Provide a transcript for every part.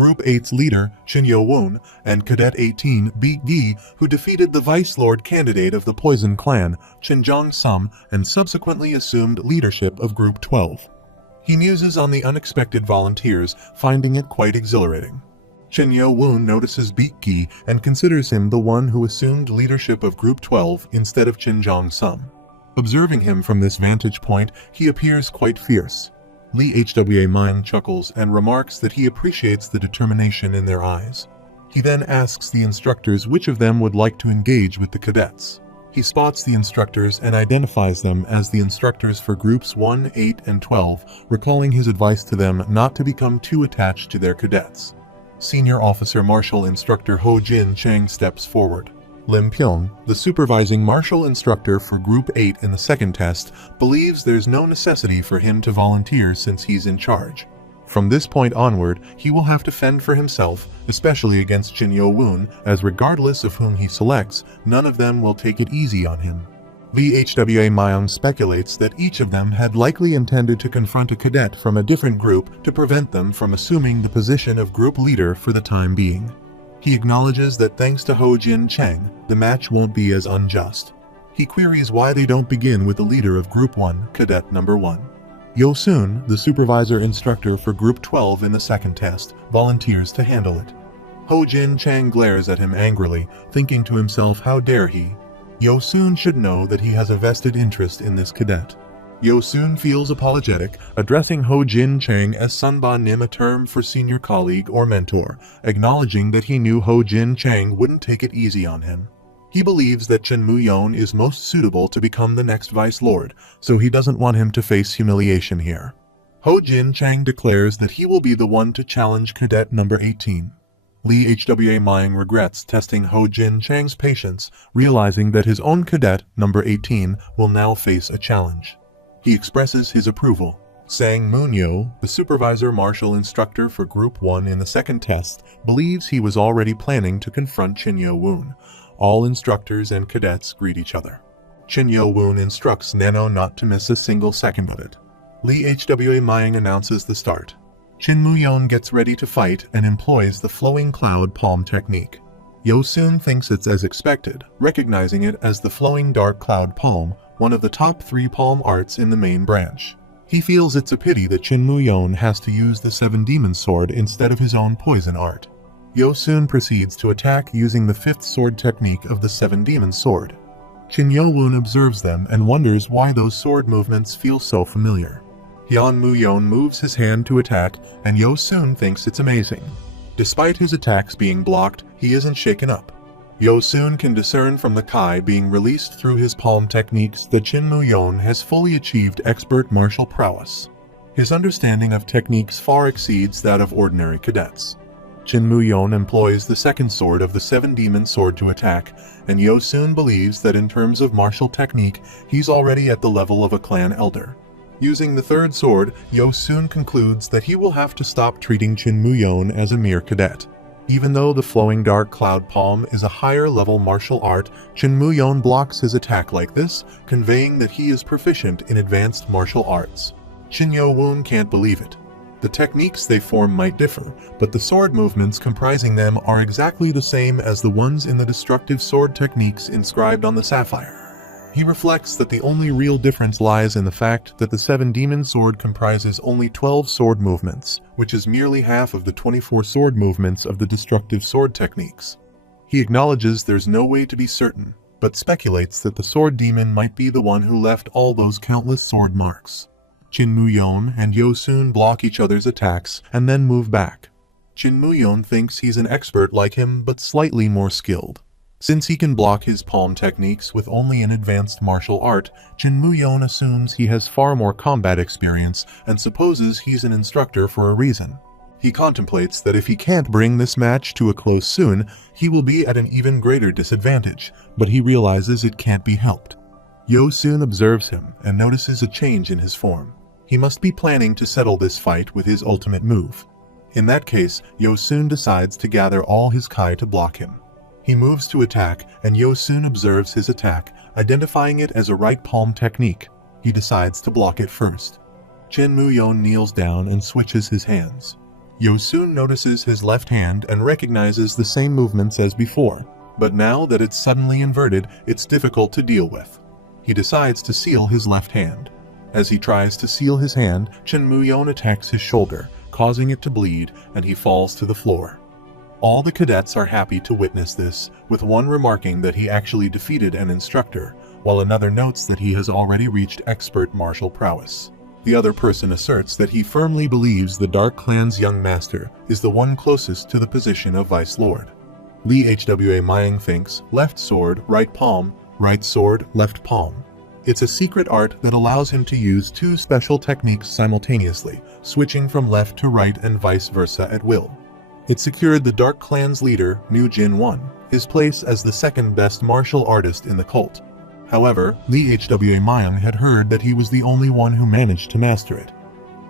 Group 8's leader, Chin Yo-woon, and Cadet 18, Beat Gi, who defeated the Vice Lord candidate of the Poison Clan, Chin Jong-sum, and subsequently assumed leadership of Group 12. He muses on the unexpected volunteers, finding it quite exhilarating. Chin Yo-woon notices Beat Gi and considers him the one who assumed leadership of Group 12 instead of Chin Jong-sum. Observing him from this vantage point, he appears quite fierce. Lee Hwa Myung chuckles and remarks that he appreciates the determination in their eyes. He then asks the instructors which of them would like to engage with the cadets. He spots the instructors and identifies them as the instructors for Groups 1, 8, and 12, recalling his advice to them not to become too attached to their cadets. Senior Officer Martial Instructor Ho Jin Chang steps forward. Lim Pyong, the supervising martial instructor for Group 8 in the second test, believes there's no necessity for him to volunteer since he's in charge. From this point onward, he will have to fend for himself, especially against Chin Yo-woon, as regardless of whom he selects, none of them will take it easy on him. Lee Hwa Myung speculates that each of them had likely intended to confront a cadet from a different group to prevent them from assuming the position of group leader for the time being. He acknowledges that thanks to Ho Jin Chang, the match won't be as unjust. He queries why they don't begin with the leader of Group 1, Cadet Number 1. Yo-soon, the supervisor instructor for Group 12 in the second test, volunteers to handle it. Ho Jin Chang glares at him angrily, thinking to himself how dare he. Yo-soon should know that he has a vested interest in this cadet. Yo-soon feels apologetic, addressing Ho Jin Chang as Sunba Nim, a term for senior colleague or mentor, acknowledging that he knew Ho Jin Chang wouldn't take it easy on him. He believes that Chen Mu-yeon is most suitable to become the next Vice Lord, so he doesn't want him to face humiliation here. Ho Jin Chang declares that he will be the one to challenge Cadet Number 18. Lee Hwa Myung regrets testing Ho Jin Chang's patience, realizing that his own Cadet Number 18 will now face a challenge. He expresses his approval. Sang Moon-yo, the supervisor martial instructor for Group 1 in the second test, believes he was already planning to confront Chin Yo-woon. All instructors and cadets greet each other. Chin Yo-woon instructs Nano not to miss a single second of it. Lee Hwa Myung announces the start. Chin Mu-yeon gets ready to fight and employs the flowing cloud palm technique. Yo-soon thinks it's as expected, recognizing it as the flowing dark cloud palm, one of the top 3 palm arts in the main branch. He feels it's a pity that Chin Mu-yeon has to use the 7 Demon Sword instead of his own poison art. Yo-soon proceeds to attack using the 5th sword technique of the 7 Demon Sword. Chin Yo-woon observes them and wonders why those sword movements feel so familiar. Hyun Mu-yeon moves his hand to attack, and Yo-soon thinks it's amazing. Despite his attacks being blocked, he isn't shaken up. Yo-soon can discern from the Kai being released through his palm techniques that Chin Mu-yeon has fully achieved expert martial prowess. His understanding of techniques far exceeds that of ordinary cadets. Chin Mu-yeon employs the 2nd sword of the 7 Demon Sword to attack, and Yo-soon believes that in terms of martial technique, he's already at the level of a clan elder. Using the 3rd sword, Yo-soon concludes that he will have to stop treating Chin Mu-yeon as a mere cadet. Even though the flowing dark cloud palm is a higher level martial art, Chin Mu-yeon blocks his attack like this, conveying that he is proficient in advanced martial arts. Chin Yo-woon can't believe it. The techniques they form might differ, but the sword movements comprising them are exactly the same as the ones in the destructive sword techniques inscribed on the sapphire. He reflects that the only real difference lies in the fact that the 7 Demon Sword comprises only 12 sword movements, which is merely half of the 24 sword movements of the destructive sword techniques. He acknowledges there's no way to be certain, but speculates that the sword demon might be the one who left all those countless sword marks. Chin Mu-yeon and Yo-soon block each other's attacks and then move back. Chin Mu-yeon thinks he's an expert like him but slightly more skilled. Since he can block his palm techniques with only an advanced martial art, Chin Mu-yeon assumes he has far more combat experience and supposes he's an instructor for a reason. He contemplates that if he can't bring this match to a close soon, he will be at an even greater disadvantage, but he realizes it can't be helped. Yo-soon observes him and notices a change in his form. He must be planning to settle this fight with his ultimate move. In that case, Yo-soon decides to gather all his Kai to block him. He moves to attack, and Yo-soon observes his attack, identifying it as a right palm technique. He decides to block it first. Chin Mu-yeon kneels down and switches his hands. Yo soon notices his left hand and recognizes the same movements as before, but now that it's suddenly inverted, it's difficult to deal with. He decides to seal his left hand. As he tries to seal his hand, Chen Muyon attacks his shoulder, causing it to bleed, and he falls to the floor. All the cadets are happy to witness this, with one remarking that he actually defeated an instructor, while another notes that he has already reached expert martial prowess. The other person asserts that he firmly believes the Dark Clan's young master is the one closest to the position of Vice Lord. Li Hwa Mayang thinks left sword, right palm, right sword, left palm. It's a secret art that allows him to use two special techniques simultaneously, switching from left to right and vice versa at will. It secured the Dark Clan's leader, Mu Jin-won, his place as the second best martial artist in the cult. However, Li Hwa Mayang had heard that he was the only one who managed to master it.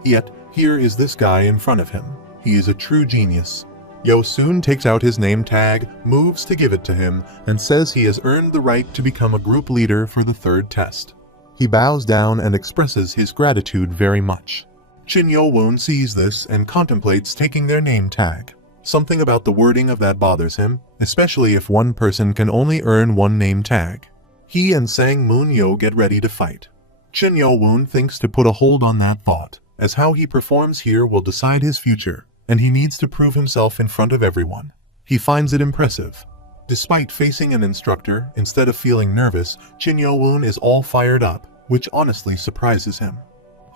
Yet, here is this guy in front of him. He is a true genius. Yo soon takes out his name tag, moves to give it to him, and says he has earned the right to become a group leader for the third test. He bows down and expresses his gratitude very much. Chin Yo-won sees this and contemplates taking their name tag. Something about the wording of that bothers him, especially if one person can only earn one name tag. He and Sang Moon-yo get ready to fight. Chin Yo-won thinks to put a hold on that thought, as how he performs here will decide his future, and he needs to prove himself in front of everyone. He finds it impressive. Despite facing an instructor, instead of feeling nervous, Chin Yo-won is all fired up, which honestly surprises him.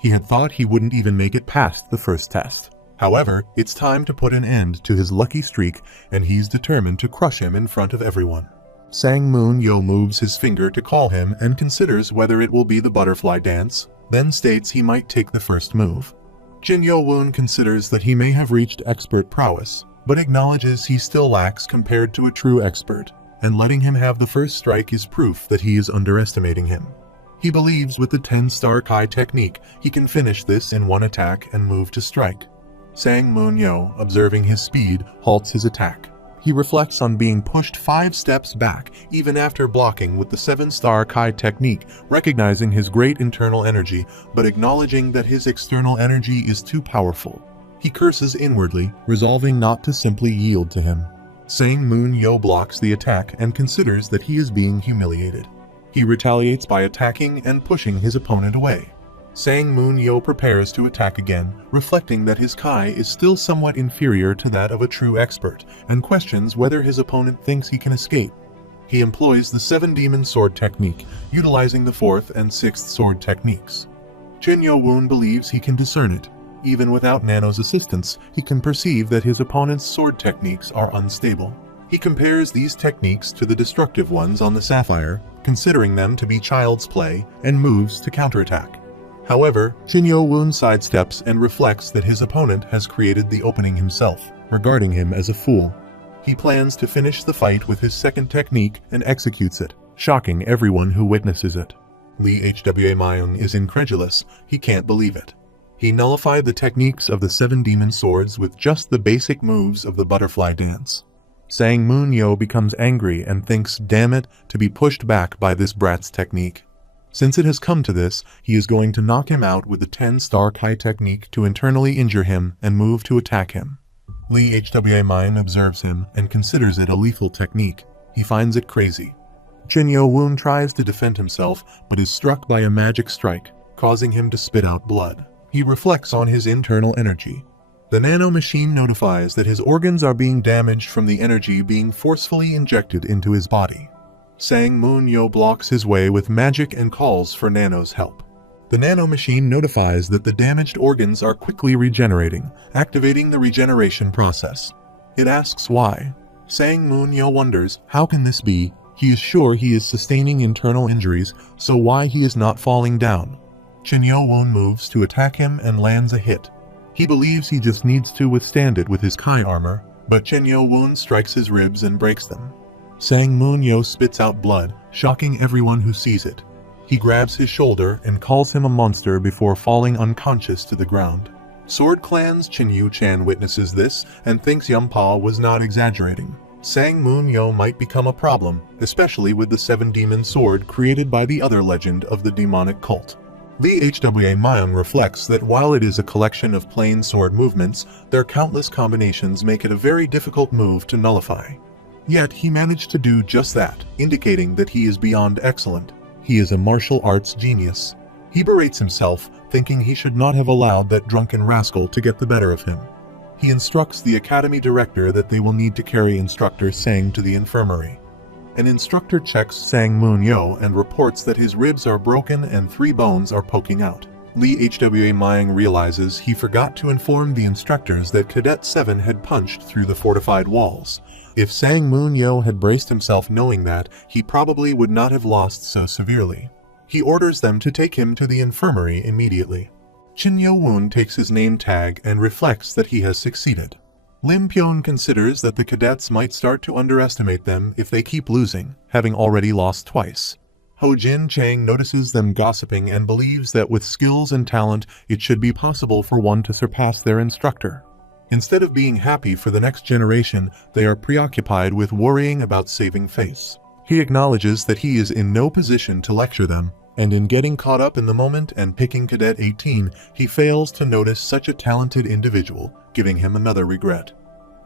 He had thought he wouldn't even make it past the first test. However, it's time to put an end to his lucky streak, and he's determined to crush him in front of everyone. Sang Moon-yo moves his finger to call him and considers whether it will be the butterfly dance, then states he might take the first move. Jin Yo-won considers that he may have reached expert prowess, but acknowledges he still lacks compared to a true expert, and letting him have the first strike is proof that he is underestimating him. He believes with the 10-star Kai technique, he can finish this in one attack and move to strike. Sang Moon-yo, observing his speed, halts his attack. He reflects on being pushed 5 steps back, even after blocking with the 7-star Kai technique, recognizing his great internal energy, but acknowledging that his external energy is too powerful. He curses inwardly, resolving not to simply yield to him. Sang Moon-yo blocks the attack and considers that he is being humiliated. He retaliates by attacking and pushing his opponent away. Sang Moon-yo prepares to attack again, reflecting that his Kai is still somewhat inferior to that of a true expert, and questions whether his opponent thinks he can escape. He employs the 7-demon sword technique, utilizing the 4th and 6th sword techniques. Chin Yo-won believes he can discern it. Even without Nano's assistance, he can perceive that his opponent's sword techniques are unstable. He compares these techniques to the destructive ones on the Sapphire, considering them to be child's play, and moves to counterattack. However, Chin Yo-won sidesteps and reflects that his opponent has created the opening himself, regarding him as a fool. He plans to finish the fight with his second technique and executes it, shocking everyone who witnesses it. Li Hwa Mayang is incredulous, he can't believe it. He nullified the techniques of the 7 demon swords with just the basic moves of the butterfly dance. Sang Moon-yo becomes angry and thinks, damn it, to be pushed back by this brat's technique. Since it has come to this, he is going to knock him out with the 10-star Kai technique to internally injure him and move to attack him. Li Hwa Mayang observes him and considers it a lethal technique. He finds it crazy. Chin Yo-won tries to defend himself, but is struck by a magic strike, causing him to spit out blood. He reflects on his internal energy. The nano machine notifies that his organs are being damaged from the energy being forcefully injected into his body. Sang Moon-yo blocks his way with magic and calls for Nano's help. The nano machine notifies that the damaged organs are quickly regenerating, activating the regeneration process. It asks why. Sang Moon-yo wonders, how can this be? He is sure he is sustaining internal injuries, so why he is not falling down? Chin Yo-won moves to attack him and lands a hit. He believes he just needs to withstand it with his Kai armor, but Chin Yo-won strikes his ribs and breaks them. Sang Moon-yo spits out blood, shocking everyone who sees it. He grabs his shoulder and calls him a monster before falling unconscious to the ground. Sword Clan's Chin Yu-chan witnesses this and thinks Yumpa was not exaggerating. Sang Moon-yo might become a problem, especially with the 7-demon sword created by the other legend of the demonic cult. The HWA Mayang reflects that while it is a collection of plain sword movements, their countless combinations make it a very difficult move to nullify. Yet he managed to do just that, indicating that he is beyond excellent. He is a martial arts genius. He berates himself, thinking he should not have allowed that drunken rascal to get the better of him. He instructs the academy director that they will need to carry instructor Sang to the infirmary. An instructor checks Sang Moon-yo and reports that his ribs are broken and 3 bones are poking out. Lee HWA Mayang realizes he forgot to inform the instructors that Cadet 7 had punched through the fortified walls. If Sang Moon-yo had braced himself knowing that, he probably would not have lost so severely. He orders them to take him to the infirmary immediately. Chin Yo-woon takes his name tag and reflects that he has succeeded. Lim Pyeon considers that the cadets might start to underestimate them if they keep losing, having already lost twice. Ho Jin Chang notices them gossiping and believes that with skills and talent, it should be possible for one to surpass their instructor. Instead of being happy for the next generation, they are preoccupied with worrying about saving face. He acknowledges that he is in no position to lecture them, and in getting caught up in the moment and picking Cadet 18, he fails to notice such a talented individual, giving him another regret.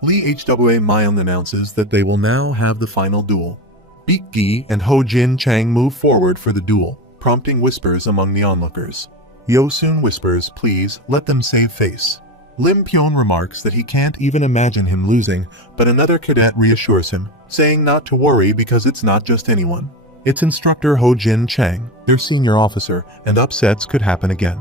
Lee HWA Mayang announces that they will now have the final duel. Baek Gi and Ho Jin Chang move forward for the duel, prompting whispers among the onlookers. Yo-soon whispers, "Please, let them save face." Lim Pyeon remarks that he can't even imagine him losing, but another cadet reassures him, saying not to worry because it's not just anyone. It's instructor Ho Jin Chang, their senior officer, and upsets could happen again.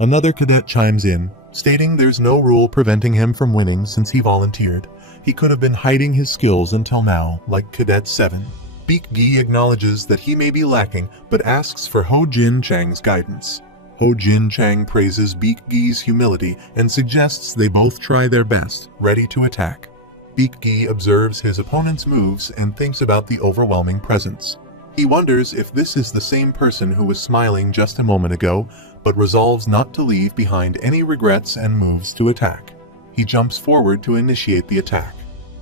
Another cadet chimes in, stating there's no rule preventing him from winning since he volunteered. He could have been hiding his skills until now, like Cadet 7. Baek Gi acknowledges that he may be lacking, but asks for Ho Jin Chang's guidance. Ho Jin Chang praises Baek Gi's humility and suggests they both try their best, ready to attack. Baek Gi observes his opponent's moves and thinks about the overwhelming presence. He wonders if this is the same person who was smiling just a moment ago, but resolves not to leave behind any regrets and moves to attack. He jumps forward to initiate the attack.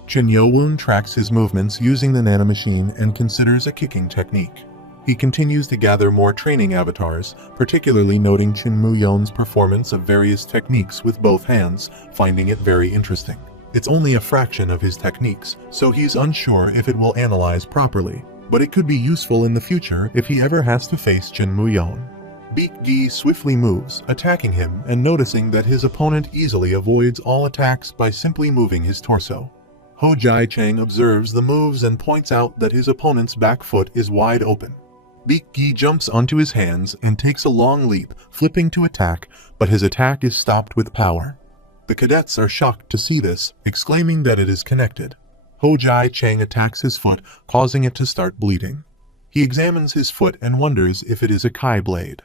Chin Yo-woon tracks his movements using the Nano machine and considers a kicking technique. He continues to gather more training avatars, particularly noting Chin Moo-yeon's performance of various techniques with both hands, finding it very interesting. It's only a fraction of his techniques, so he's unsure if it will analyze properly, but it could be useful in the future if he ever has to face Chin Moo-yeon. Baek Gi swiftly moves, attacking him and noticing that his opponent easily avoids all attacks by simply moving his torso. Ho Jai Chang observes the moves and points out that his opponent's back foot is wide open. Baek Gi jumps onto his hands and takes a long leap, flipping to attack, but his attack is stopped with power. The cadets are shocked to see this, exclaiming that it is connected. Ho Jai Chang attacks his foot, causing it to start bleeding. He examines his foot and wonders if it is a Kai blade.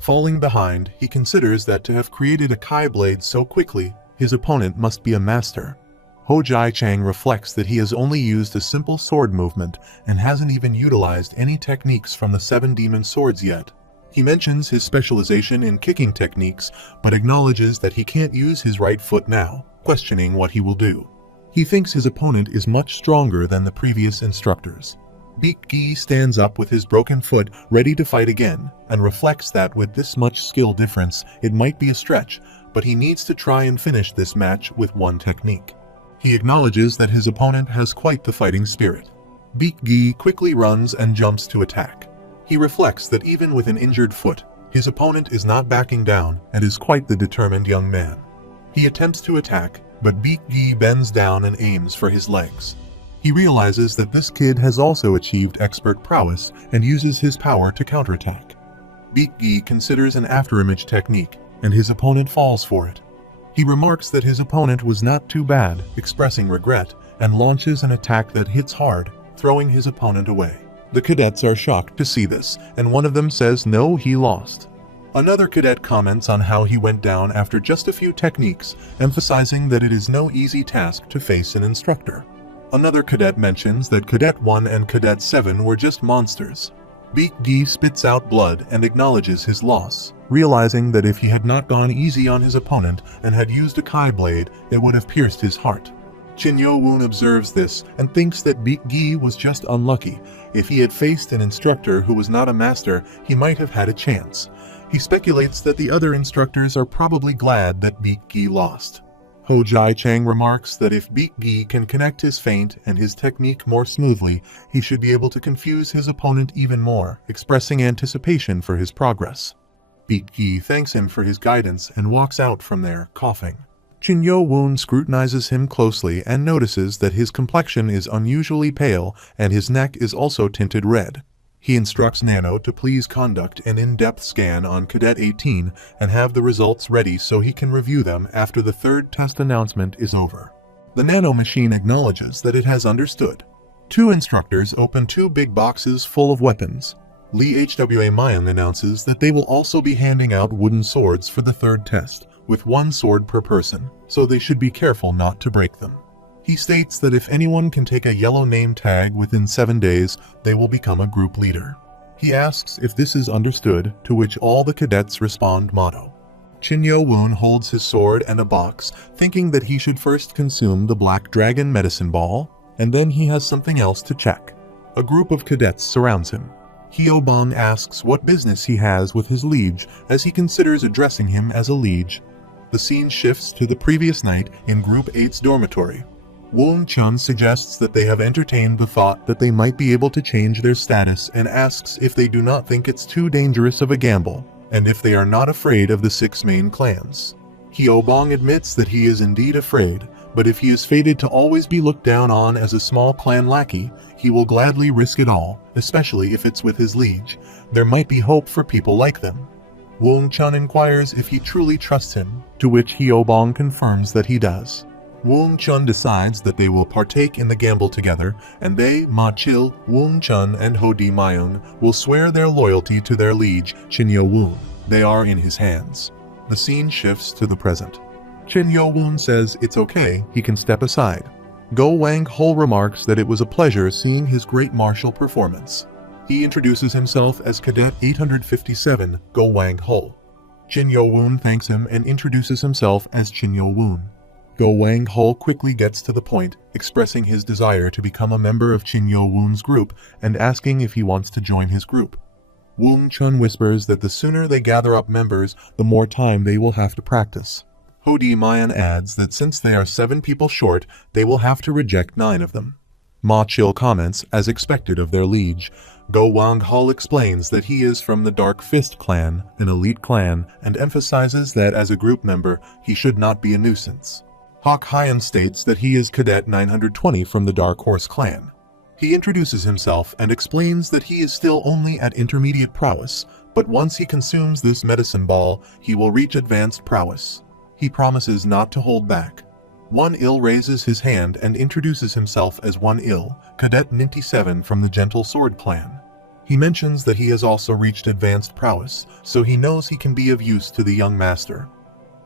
Falling behind, he considers that to have created a Kai blade so quickly, his opponent must be a master. Ho Jai Chang reflects that he has only used a simple sword movement and hasn't even utilized any techniques from the 7 demon swords yet. He mentions his specialization in kicking techniques, but acknowledges that he can't use his right foot now, questioning what he will do. He thinks his opponent is much stronger than the previous instructors. Baek Gi stands up with his broken foot, ready to fight again, and reflects that with this much skill difference, it might be a stretch, but he needs to try and finish this match with one technique. He acknowledges that his opponent has quite the fighting spirit. Baek Gi quickly runs and jumps to attack. He reflects that even with an injured foot, his opponent is not backing down and is quite the determined young man. He attempts to attack, but Baek Gi bends down and aims for his legs. He realizes that this kid has also achieved expert prowess and uses his power to counterattack. Baek Gi considers an afterimage technique, and his opponent falls for it. He remarks that his opponent was not too bad, expressing regret, and launches an attack that hits hard, throwing his opponent away. The cadets are shocked to see this, and one of them says no, he lost. Another cadet comments on how he went down after just a few techniques, emphasizing that it is no easy task to face an instructor. Another cadet mentions that Cadet 1 and Cadet 7 were just monsters. Baek Gi spits out blood and acknowledges his loss, realizing that if he had not gone easy on his opponent and had used a Kai blade, it would have pierced his heart. Chin Yo-woon observes this and thinks that Baek Gi was just unlucky. If he had faced an instructor who was not a master, he might have had a chance. He speculates that the other instructors are probably glad that Beak Gi lost. Ho Jai Chang remarks that if Beak Gi can connect his feint and his technique more smoothly, he should be able to confuse his opponent even more, expressing anticipation for his progress. Beak Gi thanks him for his guidance and walks out from there, coughing. Chin Yo Woon scrutinizes him closely and notices that his complexion is unusually pale and his neck is also tinted red. He instructs Nano to please conduct an in-depth scan on Cadet 18 and have the results ready so he can review them after the third test announcement is over. The Nano machine acknowledges that it has understood. Two instructors open two big boxes full of weapons. Lee Hwa Mayang announces that they will also be handing out wooden swords for the third test, with one sword per person, so they should be careful not to break them. He states that if anyone can take a yellow name tag within 7 days, they will become a group leader. He asks if this is understood, to which all the cadets respond motto. Chin Yo Woon holds his sword and a box, thinking that he should first consume the Black Dragon medicine ball, and then he has something else to check. A group of cadets surrounds him. Hyo Bong asks what business he has with his liege, as he considers addressing him as a liege. The scene shifts to the previous night in Group 8's dormitory. Woon Chun suggests that they have entertained the thought that they might be able to change their status and asks if they do not think it's too dangerous of a gamble, and if they are not afraid of the 6 main clans. Hyo Bong admits that he is indeed afraid, but if he is fated to always be looked down on as a small clan lackey, he will gladly risk it all, especially if it's with his liege. There might be hope for people like them. Woon Chun inquires if he truly trusts him, to which Hyo Bong confirms that he does. Woon Chun decides that they will partake in the gamble together, and they, Ma Chil, Woon Chun, and Ho Di Mayung, will swear their loyalty to their liege, Chin Yo Woon. They are in his hands. The scene shifts to the present. Chin Yo Woon says it's okay, he can step aside. Go Wang Ho remarks that it was a pleasure seeing his great martial performance. He introduces himself as Cadet 857, Go Wang Ho. Chin Yo Woon thanks him and introduces himself as Chin Yo Woon. Go Wang Ho quickly gets to the point, expressing his desire to become a member of Chin Yo Woon's group and asking if he wants to join his group. Woon Chun whispers that the sooner they gather up members, the more time they will have to practice. Ho Di Mayan adds that since they are 7 people short, they will have to reject 9 of them. Ma Chil comments, as expected of their liege. Go Wang Ho explains that he is from the Dark Fist clan, an elite clan, and emphasizes that as a group member, he should not be a nuisance. Hawk Hyan states that he is Cadet 920 from the Dark Horse clan. He introduces himself and explains that he is still only at intermediate prowess, but once he consumes this medicine ball, he will reach advanced prowess. He promises not to hold back. One Il raises his hand and introduces himself as One Il, Cadet 97 from the Gentle Sword clan. He mentions that he has also reached advanced prowess, so he knows he can be of use to the young master.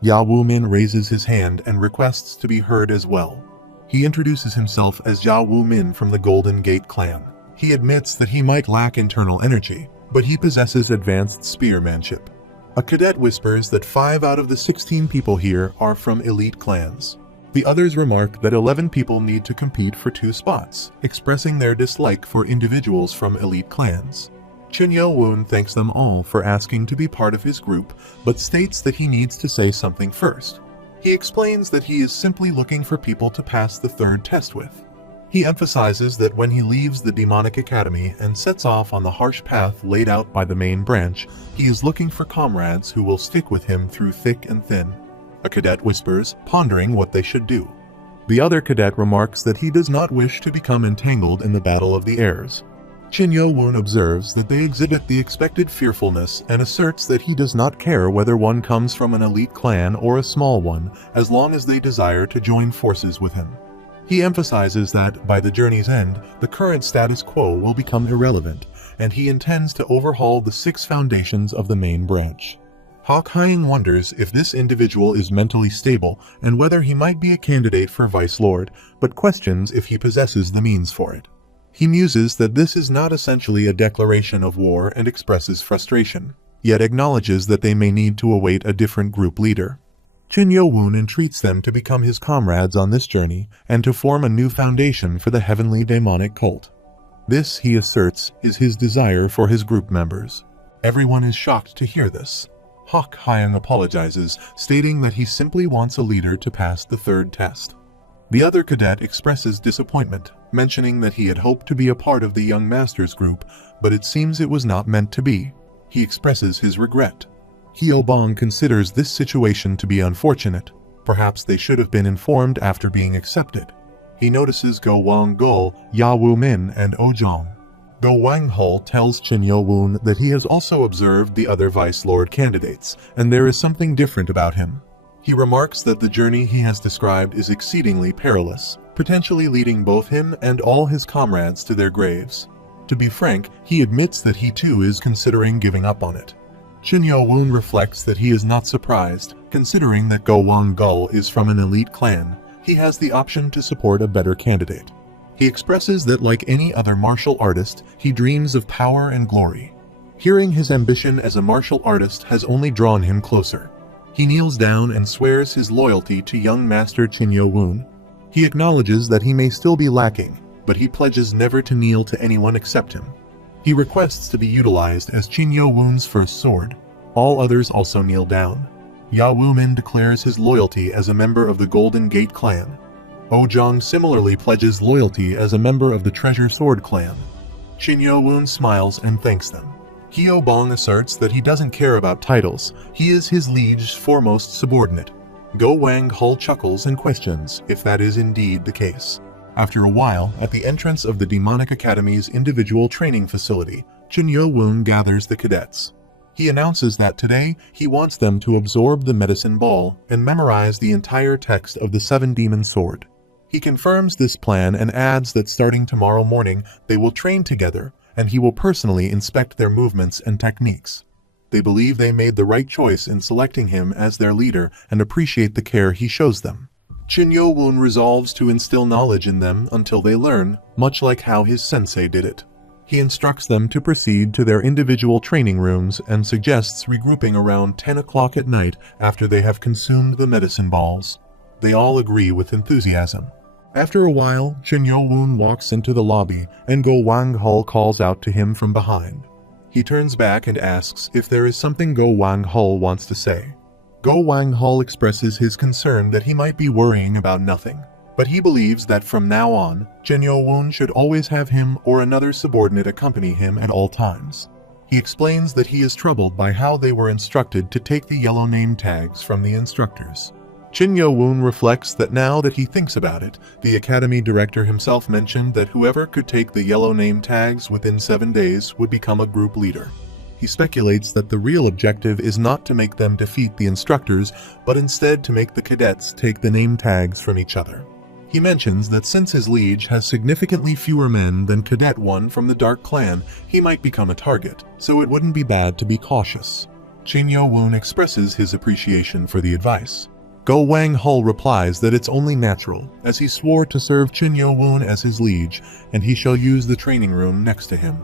Ya Wu-min raises his hand and requests to be heard as well. He introduces himself as Ya Wu-min from the Golden Gate clan. He admits that he might lack internal energy, but he possesses advanced spearmanship. A cadet whispers that 5 out of the 16 people here are from elite clans. The others remark that 11 people need to compete for 2 spots, expressing their dislike for individuals from elite clans. Chin Yo Woon thanks them all for asking to be part of his group, but states that he needs to say something first. He explains that he is simply looking for people to pass the 3rd test with. He emphasizes that when he leaves the Demonic Academy and sets off on the harsh path laid out by the main branch, he is looking for comrades who will stick with him through thick and thin. A cadet whispers, pondering what they should do. The other cadet remarks that he does not wish to become entangled in the Battle of the Heirs. Chin Yo Woon observes that they exhibit the expected fearfulness and asserts that he does not care whether one comes from an elite clan or a small one, as long as they desire to join forces with him. He emphasizes that, by the journey's end, the current status quo will become irrelevant, and he intends to overhaul the 6 foundations of the main branch. Hawk Hying wonders if this individual is mentally stable and whether he might be a candidate for Vice Lord, but questions if he possesses the means for it. He muses that this is not essentially a declaration of war and expresses frustration, yet acknowledges that they may need to await a different group leader. Chin Yo Woon entreats them to become his comrades on this journey and to form a new foundation for the heavenly demonic cult. This, he asserts, is his desire for his group members. Everyone is shocked to hear this. Hawk Hyung apologizes, stating that he simply wants a leader to pass the third test. The other cadet expresses disappointment, mentioning that he had hoped to be a part of the young master's group, but it seems it was not meant to be. He expresses his regret. Hyobong considers this situation to be unfortunate. Perhaps they should have been informed after being accepted. He notices Go Wang Gul, Ya Wu Min, and Ojong. Go Wang Hul tells Chin Yo-woon that he has also observed the other Vice Lord candidates, and there is something different about him. He remarks that the journey he has described is exceedingly perilous, potentially leading both him and all his comrades to their graves. To be frank, he admits that he too is considering giving up on it. Chin Yo-woon reflects that he is not surprised, considering that Go Wang Gul is from an elite clan. He has the option to support a better candidate. He expresses that like any other martial artist, he dreams of power and glory. Hearing his ambition as a martial artist has only drawn him closer. He kneels down and swears his loyalty to young master Chin Yo-woon. He acknowledges that he may still be lacking, but he pledges never to kneel to anyone except him. He requests to be utilized as Chin Yo-woon's first sword. All others also kneel down. Ya Wu-min declares his loyalty as a member of the Golden Gate clan. Ojong similarly pledges loyalty as a member of the Treasure Sword clan. Chin Yo-woon smiles and thanks them. Hyobong asserts that he doesn't care about titles. He is his liege's foremost subordinate. Go Wang Hul chuckles and questions if that is indeed the case. After a while, at the entrance of the Demonic Academy's individual training facility, Chin Yo-woon gathers the cadets. He announces that today he wants them to absorb the medicine ball and memorize the entire text of the Seven Demon Sword. He confirms this plan and adds that starting tomorrow morning they will train together and he will personally inspect their movements and techniques. They believe they made the right choice in selecting him as their leader and appreciate the care he shows them. Chin Yo-woon resolves to instill knowledge in them until they learn, much like how his sensei did it. He instructs them to proceed to their individual training rooms and suggests regrouping around 10 o'clock at night after they have consumed the medicine balls. They all agree with enthusiasm. After a while, Chin Yo-woon walks into the lobby and Go Wang Hul calls out to him from behind. He turns back and asks if there is something Go Wang Hul wants to say. Go Wang Hul expresses his concern that he might be worrying about nothing, but he believes that from now on, Chin Yo-woon should always have him or another subordinate accompany him at all times. He explains that he is troubled by how they were instructed to take the yellow name tags from the instructors. Chin Yo-woon reflects that now that he thinks about it, the academy director himself mentioned that whoever could take the yellow name tags within 7 days would become a group leader. He speculates that the real objective is not to make them defeat the instructors, but instead to make the cadets take the name tags from each other. He mentions that since his liege has significantly fewer men than Cadet 1 from the Dark Clan, he might become a target, so it wouldn't be bad to be cautious. Chin Yo-woon expresses his appreciation for the advice. Go Wang Hul replies that it's only natural, as he swore to serve Chin Yo-woon as his liege, and he shall use the training room next to him.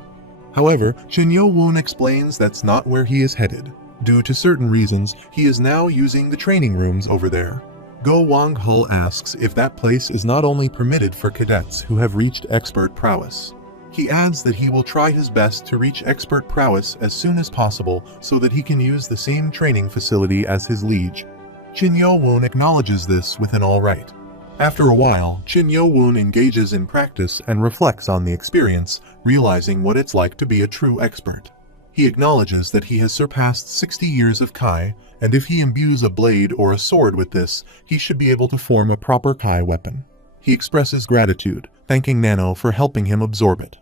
However, Chin Yo-woon explains that's not where he is headed. Due to certain reasons, he is now using the training rooms over there. Go Wang Hul asks if that place is not only permitted for cadets who have reached expert prowess. He adds that he will try his best to reach expert prowess as soon as possible so that he can use the same training facility as his liege. Chin Yo-woon acknowledges this with an alright. After a while, Chin Yo-woon engages in practice and reflects on the experience, realizing what it's like to be a true expert. He acknowledges that he has surpassed 60 years of Kai, and if he imbues a blade or a sword with this, he should be able to form a proper Kai weapon. He expresses gratitude, thanking Nano for helping him absorb it.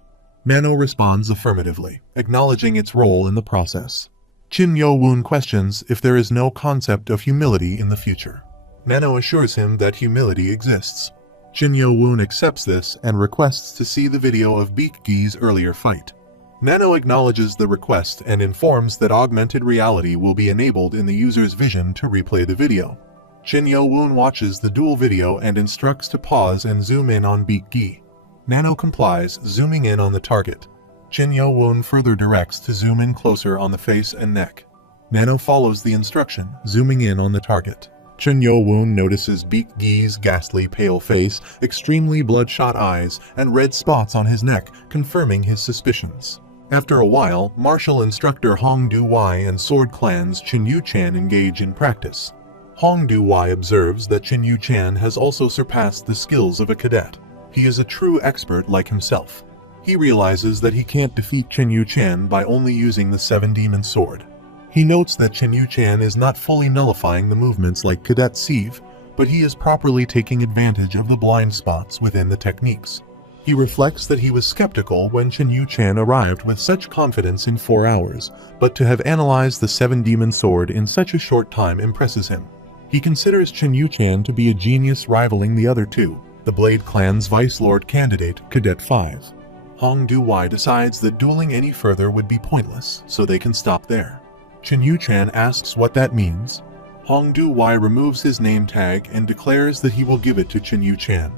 Nano responds affirmatively, acknowledging its role in the process. Chin Yo-woon questions if there is no concept of humility in the future. Nano assures him that humility exists. Chin Yo-woon accepts this and requests to see the video of Beak Gee's earlier fight. Nano acknowledges the request and informs that augmented reality will be enabled in the user's vision to replay the video. Chin Yo-woon watches the dual video and instructs to pause and zoom in on Beak Gee. Nano complies, zooming in on the target. Chin Yo-woon further directs to zoom in closer on the face and neck. Nano follows the instruction, zooming in on the target. Chin Yo-woon notices Beak Gee's ghastly pale face, extremely bloodshot eyes, and red spots on his neck, confirming his suspicions. After a while, martial instructor Hong Du-wai and sword clans Chen Yu-chan engage in practice. Hong Du-wai observes that Chen Yu-chan has also surpassed the skills of a cadet. He is a true expert like himself. He realizes that he can't defeat Chen Yu-chan by only using the Seven-Demon Sword. He notes that Chen Yu-chan is not fully nullifying the movements like Cadet Sieve, but he is properly taking advantage of the blind spots within the techniques. He reflects that he was skeptical when Chen Yu-chan arrived with such confidence in 4 hours, but to have analyzed the Seven-Demon Sword in such a short time impresses him. He considers Chen Yu-chan to be a genius rivaling the other two, the Blade Clan's Vice Lord candidate, Cadet 5. Hong Du-wai decides that dueling any further would be pointless, so they can stop there. Chen Yu-chan asks what that means. Hong Du-wai removes his name tag and declares that he will give it to Chen Yu-chan.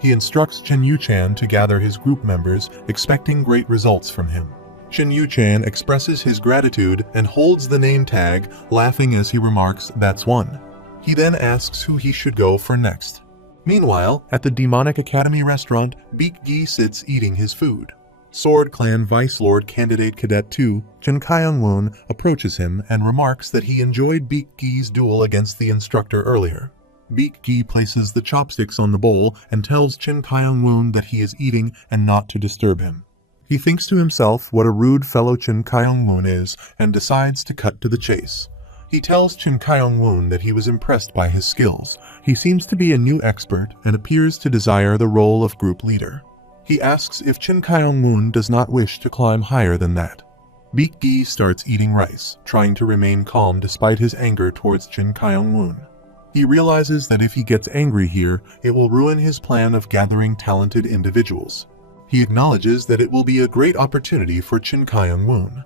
He instructs Chen Yu-chan to gather his group members, expecting great results from him. Chen Yu-chan expresses his gratitude and holds the name tag, laughing as he remarks, "That's one." He then asks who he should go for next. Meanwhile, at the Demonic Academy restaurant, Beak-gi sits eating his food. Sword Clan Vice Lord Candidate Cadet 2, Chen Kyung-woon, approaches him and remarks that he enjoyed Beak-gi's duel against the instructor earlier. Beak-gi places the chopsticks on the bowl and tells Chen Kyung-woon that he is eating and not to disturb him. He thinks to himself what a rude fellow Chen Kyung-woon is and decides to cut to the chase. He tells Chen Kyung-woon that he was impressed by his skills. He seems to be a new expert and appears to desire the role of group leader. He asks if Chen Kyung-woon does not wish to climb higher than that. Beak-gi starts eating rice, trying to remain calm despite his anger towards Chen Kyung-woon. He realizes that if he gets angry here, it will ruin his plan of gathering talented individuals. He acknowledges that it will be a great opportunity for Chen Kyung-woon.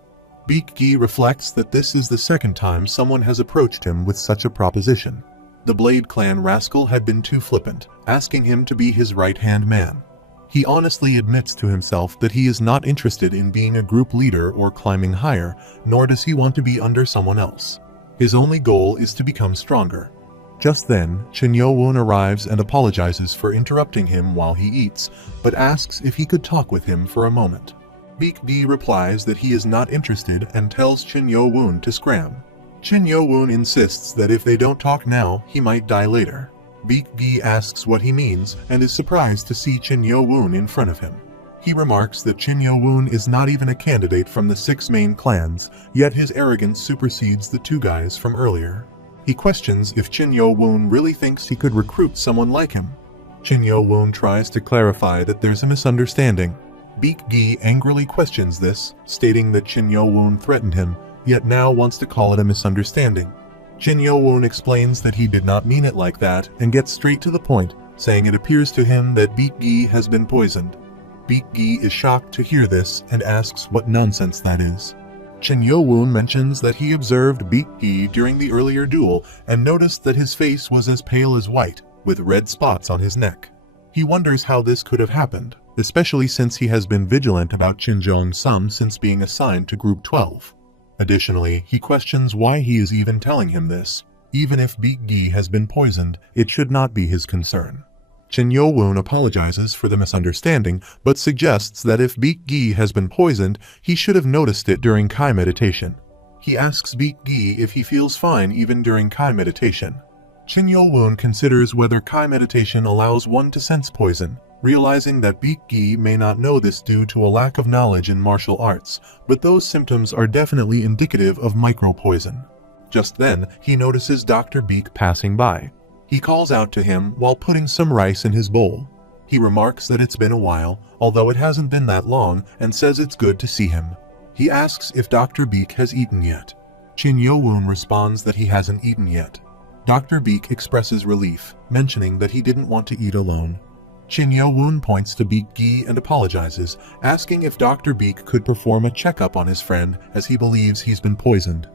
Beak-gi reflects that this is the second time someone has approached him with such a proposition. The Blade Clan rascal had been too flippant, asking him to be his right-hand man. He honestly admits to himself that he is not interested in being a group leader or climbing higher, nor does he want to be under someone else. His only goal is to become stronger. Just then, Chen Yo-woon arrives and apologizes for interrupting him while he eats, but asks if he could talk with him for a moment. Beak-gi replies that he is not interested and tells Chen Yo-woon to scram. Chen Yo-woon insists that if they don't talk now, he might die later. Beak-gi asks what he means and is surprised to see Chen Yo-woon in front of him. He remarks that Chen Yo-woon is not even a candidate from the 6 main clans, yet his arrogance supersedes the 2 guys from earlier. He questions if Chen Yo-woon really thinks he could recruit someone like him. Chen Yo-woon tries to clarify that there's a misunderstanding. Beak-gi angrily questions this, stating that Chen Yo-woon threatened him, yet now wants to call it a misunderstanding. Chen Yo-woon explains that he did not mean it like that and gets straight to the point, saying it appears to him that Beak-gi has been poisoned. Beak-gi is shocked to hear this and asks what nonsense that is. Chen Yo-woon mentions that he observed Beak-gi during the earlier duel and noticed that his face was as pale as white, with red spots on his neck. He wonders how this could have happened, especially since he has been vigilant about Chin Jong-sum since being assigned to Group 12. Additionally, he questions why he is even telling him this. Even if Beak-gi has been poisoned, it should not be his concern. Chen Yo-woon apologizes for the misunderstanding, but suggests that if Beak-gi has been poisoned, he should have noticed it during Kai meditation. He asks Beak-gi if he feels fine even during Kai meditation. Chen Yo-woon considers whether Kai meditation allows one to sense poison, realizing that Beak-gi may not know this due to a lack of knowledge in martial arts, but those symptoms are definitely indicative of micro-poison. Just then, he notices Dr. Beak passing by. He calls out to him while putting some rice in his bowl. He remarks that it's been a while, although it hasn't been that long, and says it's good to see him. He asks if Dr. Beak has eaten yet. Chen Yo-woon responds that he hasn't eaten yet. Dr. Beak expresses relief, mentioning that he didn't want to eat alone. Chen Yo-woon points to Beak-gi and apologizes, asking if Dr. Beak could perform a checkup on his friend as he believes he's been poisoned.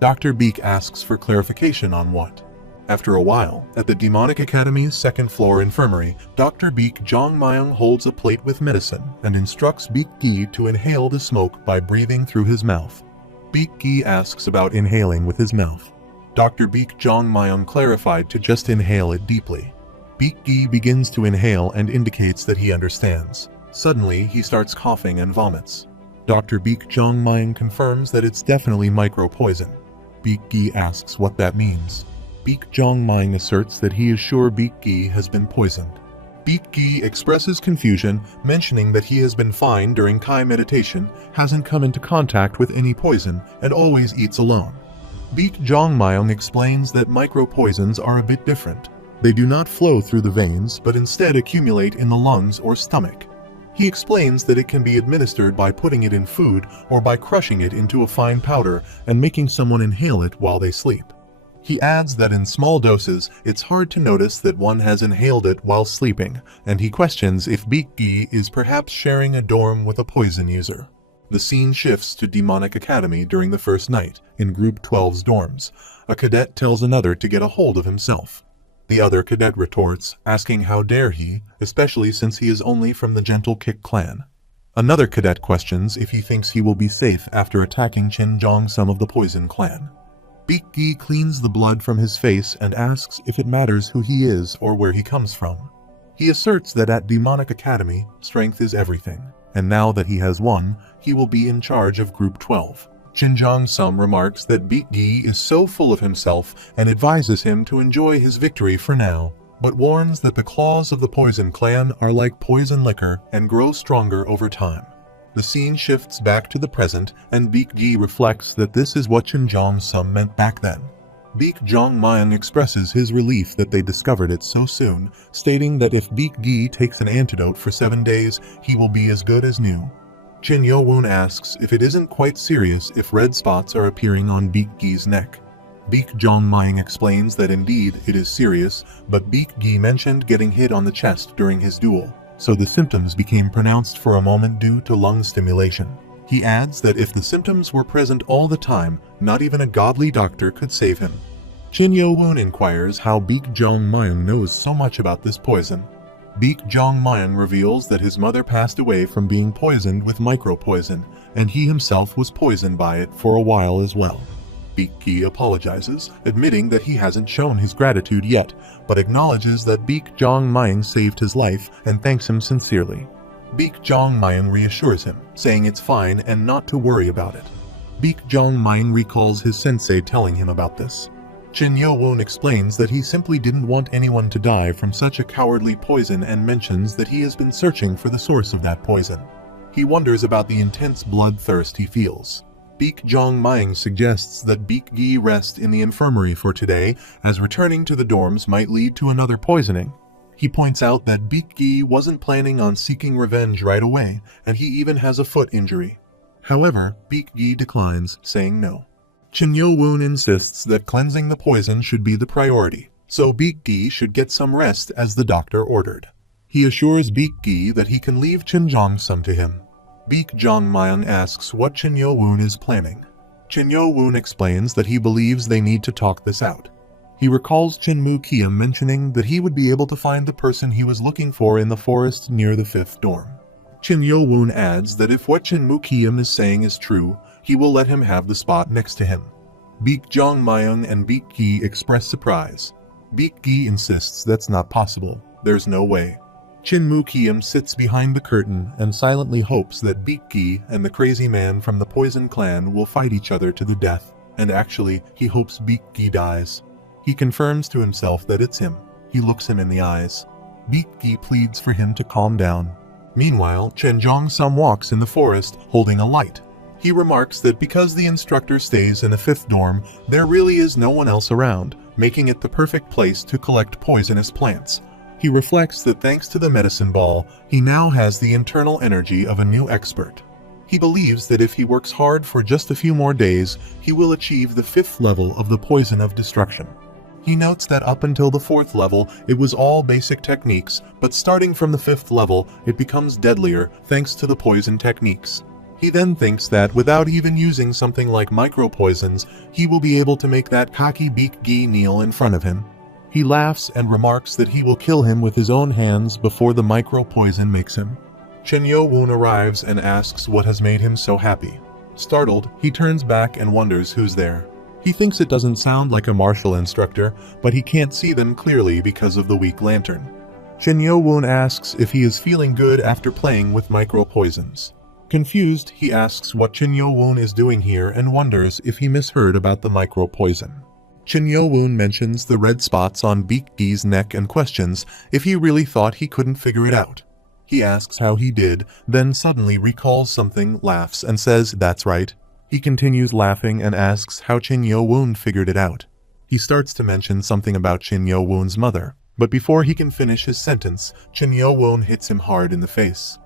Dr. Beak asks for clarification on what. After a while, at the Demonic Academy's second-floor infirmary, Dr. Beak Jong-myung holds a plate with medicine and instructs Beak-gi to inhale the smoke by breathing through his mouth. Beak-gi asks about inhaling with his mouth. Dr. Beak Jong-myung clarified to just inhale it deeply. Beak-gi begins to inhale and indicates that he understands. Suddenly, he starts coughing and vomits. Dr. Baek Jong-myung confirms that it's definitely micro-poison. Baek-gi asks what that means. Baek Jong-myung asserts that he is sure Baek-gi has been poisoned. Baek-gi expresses confusion, mentioning that he has been fine during Kai meditation, hasn't come into contact with any poison, and always eats alone. Baek Jong-myung explains that micro-poisons are a bit different. They do not flow through the veins, but instead accumulate in the lungs or stomach. He explains that it can be administered by putting it in food or by crushing it into a fine powder and making someone inhale it while they sleep. He adds that in small doses, it's hard to notice that one has inhaled it while sleeping, and he questions if Baek-gi is perhaps sharing a dorm with a poison user. The scene shifts to Demonic Academy during the first night, in Group 12's dorms. A cadet tells another to get a hold of himself. The other cadet retorts, asking how dare he, especially since he is only from the Gentle Kick clan. Another cadet questions if he thinks he will be safe after attacking Chin Jong-sum of the Poison clan. Baek-gi cleans the blood from his face and asks if it matters who he is or where he comes from. He asserts that at Demonic Academy, strength is everything, and now that he has won, he will be in charge of Group 12. Chin Jong-sum remarks that Baek-gi is so full of himself and advises him to enjoy his victory for now, but warns that the claws of the Poison clan are like poison liquor and grow stronger over time. The scene shifts back to the present, and Baek-gi reflects that this is what Chin Jong-sum meant back then. Baek Jong-myung expresses his relief that they discovered it so soon, stating that if Baek-gi takes an antidote for 7 days, he will be as good as new. Chin Yo-woon asks if it isn't quite serious if red spots are appearing on Baek-gi's neck. Baek Jong-myung explains that indeed it is serious, but Baek-gi mentioned getting hit on the chest during his duel, so the symptoms became pronounced for a moment due to lung stimulation. He adds that if the symptoms were present all the time, not even a godly doctor could save him. Chin Yo-woon inquires how Baek Jong-myung knows so much about this poison. Baek Jong-myung reveals that his mother passed away from being poisoned with micro-poison, and he himself was poisoned by it for a while as well. Baek-gi apologizes, admitting that he hasn't shown his gratitude yet, but acknowledges that Baek Jong-myung saved his life and thanks him sincerely. Baek Jong-myung reassures him, saying it's fine and not to worry about it. Baek Jong-myung recalls his sensei telling him about this. Chin Yo-woon explains that he simply didn't want anyone to die from such a cowardly poison and mentions that he has been searching for the source of that poison. He wonders about the intense bloodthirst he feels. Baek Jong-myung suggests that Baek-gi rest in the infirmary for today, as returning to the dorms might lead to another poisoning. He points out that Baek-gi wasn't planning on seeking revenge right away, and he even has a foot injury. However, Baek-gi declines, saying no. Chin Yo-woon insists that cleansing the poison should be the priority, so Baek-gi should get some rest as the doctor ordered. He assures Baek-gi that he can leave Chin Jong-sum to him. Baek Jong-myung asks what Chin Yo-woon is planning. Chin Yo-woon explains that he believes they need to talk this out. He recalls Chin Moo-kiam mentioning that he would be able to find the person he was looking for in the forest near the 5th dorm. Chin Yo-woon adds that if what Chin Moo-kiam is saying is true, he will let him have the spot next to him. Baek Jong-myung and Baek-gi express surprise. Baek-gi insists that's not possible. There's no way. Chin Moo-kiam sits behind the curtain and silently hopes that Baek-gi and the crazy man from the Poison clan will fight each other to the death, and actually, he hopes Baek-gi dies. He confirms to himself that it's him. He looks him in the eyes. Baek-gi pleads for him to calm down. Meanwhile, Chin Jong-sum walks in the forest holding a light. He remarks that because the instructor stays in a 5th dorm, there really is no one else around, making it the perfect place to collect poisonous plants. He reflects that thanks to the medicine ball, he now has the internal energy of a new expert. He believes that if he works hard for just a few more days, he will achieve the 5th level of the Poison of Destruction. He notes that up until the 4th level, it was all basic techniques, but starting from the 5th level, it becomes deadlier thanks to the poison techniques. He then thinks that without even using something like micro-poisons, he will be able to make that cocky Baek-gi kneel in front of him. He laughs and remarks that he will kill him with his own hands before the micro-poison makes him. Chin Yo-woon arrives and asks what has made him so happy. Startled, he turns back and wonders who's there. He thinks it doesn't sound like a martial instructor, but he can't see them clearly because of the weak lantern. Chin Yo-woon asks if he is feeling good after playing with micro-poisons. Confused, he asks what Chin Yo-woon is doing here and wonders if he misheard about the micro-poison. Chin Yo-woon mentions the red spots on Beak Gi's neck and questions if he really thought he couldn't figure it out. He asks how he did, then suddenly recalls something, laughs, and says, "That's right." He continues laughing and asks how Chin Yo-woon figured it out. He starts to mention something about Chin Yo-woon's mother, but before he can finish his sentence, Chin Yo-woon hits him hard in the face.